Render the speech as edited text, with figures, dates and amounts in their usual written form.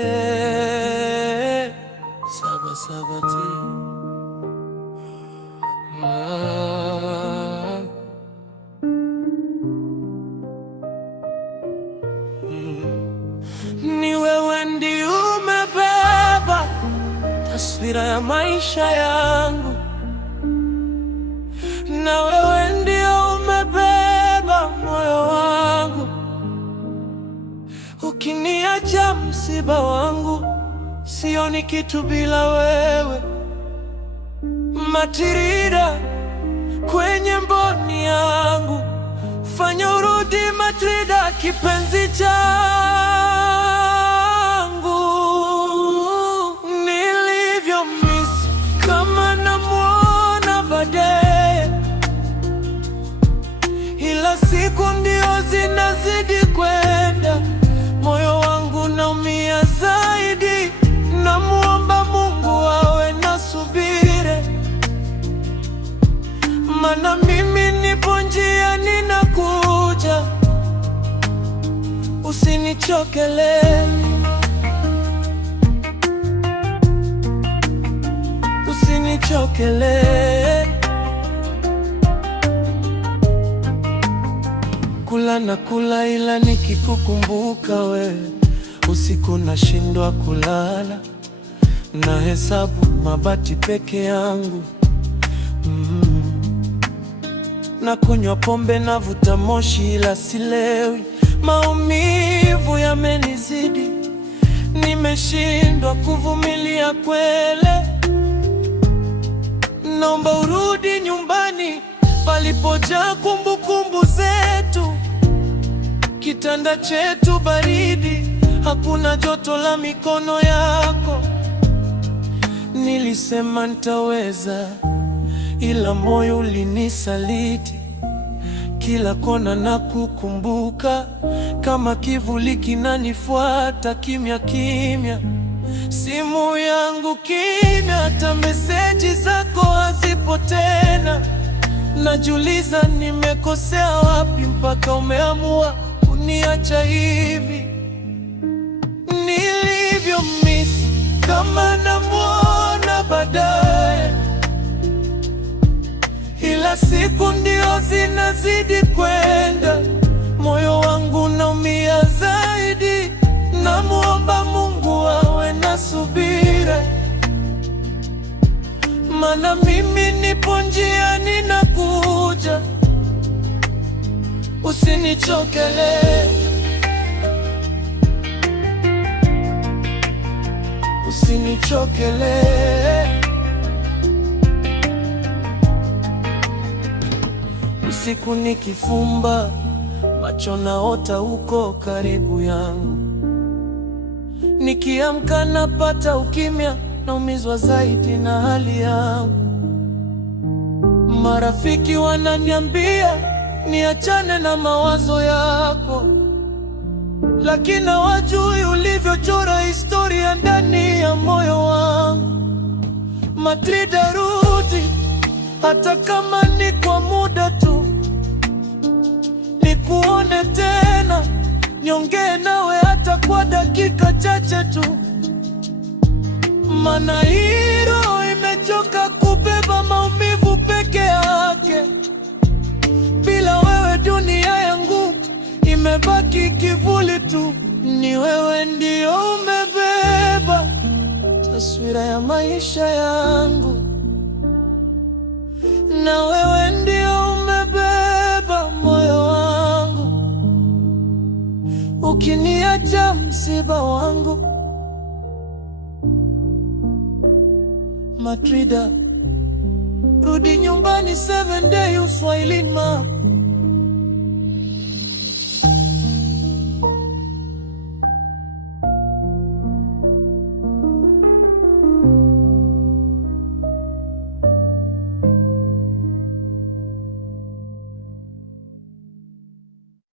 Yeah, Saba Sabati. Ni wewe ndiye umebeba taswira ya maisha yangu, na wewe ndiye umebeba moyo wangu. Ukiniacha msiba wangu, sioni kitu bila wewe. Matrida kwenye mboni yangu, fanya urudi Matrida, kipenzi changu. Nilivyo miss kama namuona baadaye, ila siku ndio zinazidi kwenda, moyo wangu naumia zaidi. Namuomba Mungu awe na subira, maana mimi nipo njiani nakuja. Usinichokele, usinichokele. Kula na kula, ila nikikukumbuka wewe, usiku nashindwa kulala, na hesabu mabati peke yangu. Na kunywa pombe, navuta moshi, ila silewi. Maumivu yamenizidi, nimeshindwa kuvumilia kwele. Naomba urudi nyumbani palipojaa kumbukumbu zetu, kitanda chetu baridi, hakuna joto la mikono yako. Nilisema nitaweza, ila moyo ulinisaliti. Kila kona na kukumbuka, kama kivuli kinanifuata kimya kimya. Simu yangu kimya, hata meseji zako hazipo tena. Najiuliza nimekosea wapi mpaka umeamua kuniacha hivi. Nilivyo miss kama namuona baadaye, ila siku ndio zinazidi kwenda, moyo wangu naumia zaidi. Namuomba Mungu awe na subira, maana mimi nipo njiani nakuja. Usinichokele, usinichokele. Usiku nikifumba macho naota uko karibu yangu, nikiamka napata ukimya, naumizwa zaidi na hali yangu. Marafiki wananiambia niachane na mawazo yako, lakini hawajui ulivyochora historia ndani ya moyo wangu. Matrida, rudi, hata kama ni kwa muda tu, nikuone tena, niongee nawe hata kwa dakika chache tu. Maana hii roho imechoka kubeba maumivu peke yake. Bila wewe dunia yangu imebaki kivuli tu. Ni wewe ndio umebeba taswira ya maisha yangu, na wewe ndio umebeba moyo wangu. Ukiniacha msiba wangu, Matrida, rudi nyumbani 7 Day Uswahilini map.